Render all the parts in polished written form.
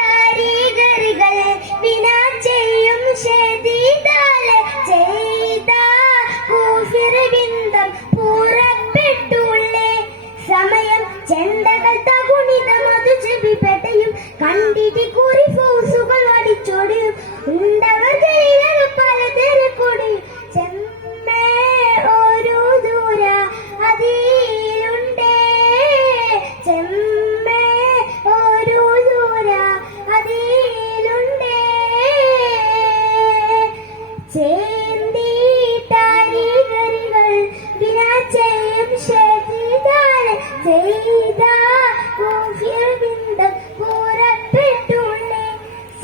ചേന്തിട്ടരികൾ വിന ചെയ്യും ശരീതാലെ ചെയ്ത കൂഫിർബിന്ദം പുറപ്പെട്ടുള്ളേ സമയം ചെണ്ടകൾ തകുണിതം അത് ചെവിപ്പെട്ടയും കണ്ടിട്ട് കുറി ഫോസുകൾ അടിച്ചോടിയും ഉണ്ടവർകളിൽ പലതരക്കൊടിയും ചെമ്മേ ഒരു ദൂര അതിലുണ്ടേ ചെമ്മേ ഒരു ദൂര അതിലുണ്ടേ ചേന്തിട്ടരികൾ വിന ചെയ്യും ശരീതാലെ ചെയ്ത കൂഫിർബിന്ദം പുറപ്പെട്ടുള്ളേ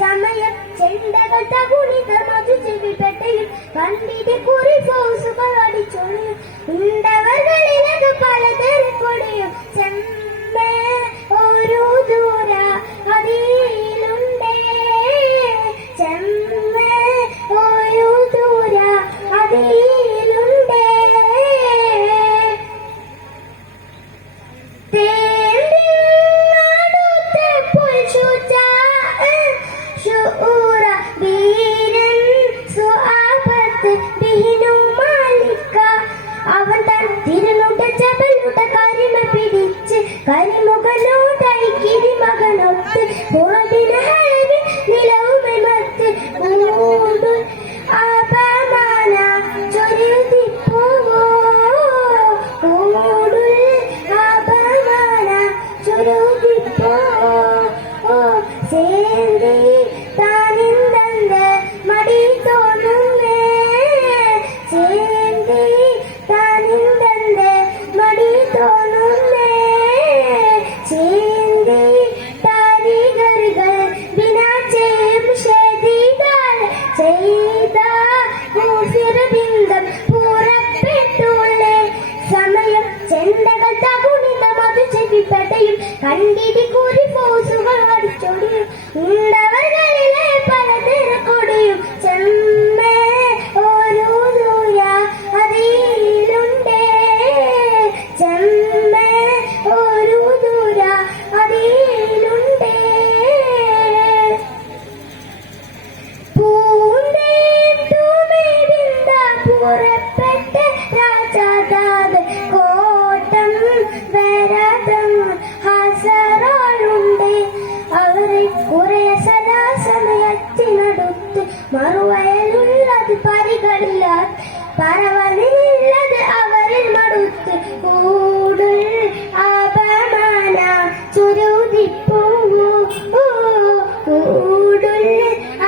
സമയം ചെണ്ടകൾ തകുണിതം അത് ചെവിപ്പെട്ടയും കണ്ടിട്ട് കുറി ഫോസുകൾ അടിച്ചൊളിയും ഉണ്ടവർകളിലത് പലതരക്കൊടിയും ചെമ്മേ ഒരു ദൂര അതിലുണ്ടേ ചെമ്മേ ഒരു ദൂര അതിലുണ്ടേ അവൻ തൻ തിരുനുട്ട ചപലുട്ട കരിമ പിടിച്ച് കരിമുഖനോട്ടായി കിരിമകനൊത്ത് പോടിന് ഹൽവി നിലവുമൈ മത്ത് മൂടുൽ അപമാന ചൊരുതിപ്പോവോ മൂടുൽ അപമാന ചൊരുതിപ്പോവോ ചേന്തി താനിന്തന്റെ മടി തോന്നുന്നേ ചേന്തി താനിന്തന്റെ മടി തോന്നുന്നേ ചേന്തി താരികൾ വിന ചെയ്യും ശരീതാൽ ചെയ്ത കൂഫിർബിന്ദം പുറപ്പെട്ടുള്ളേ സമയം ചെണ്ടകൾ തകുണിതം അത് ചെവിപ്പെട്ടയും കണ്ടിട്ട് കുറി ഫോസുകൾ അടിച്ചൊടിയും ഉണ്ടവർകളിലെ പലതരക്കൊടിയും ചെമ്മേ ഒരു ദൂര അതിലുണ്ടേ ചെമ്മേ ഒരു ദൂര അതിലുണ്ടേ പൂന്തേത്തുമേടിന്ത പുറപ്പെട്ട് രാജാദാത് കോട്ടം വരാതം ഹസറാളുണ്ട് അവരെ കുറെ സദാസമയത്തിനടുത്ത് മറുവയലുള്ളത് പരികളില്ല പറവനിലുള്ളത് അവരിൽ മടുത്ത് കൂടുൽ അപമാന ചുരുതിപ്പോവോ കൂടുൽ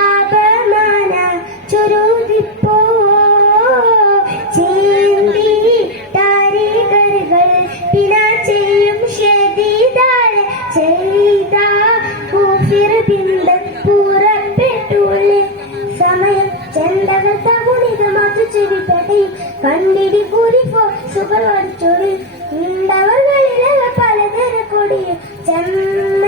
അപമാന ചുരുതിപ്പോവോ ചേന്തി താരികൾ പിന ചെയ്യും ശരീതാലെ ചെയ്ത കൂഫിർബിന്ദം പുറപ്പെട്ടുള്ളേ സമയം ചെണ്ടകൾ തകുണിതം അത് ചെവിപ്പെട്ടയും കണ്ടിടി കുറി ഫോസുകൾ അടിച്ചൊടിയും ഉണ്ടവർകളിലെ പലതരക്കൊടിയും ചെമ്മ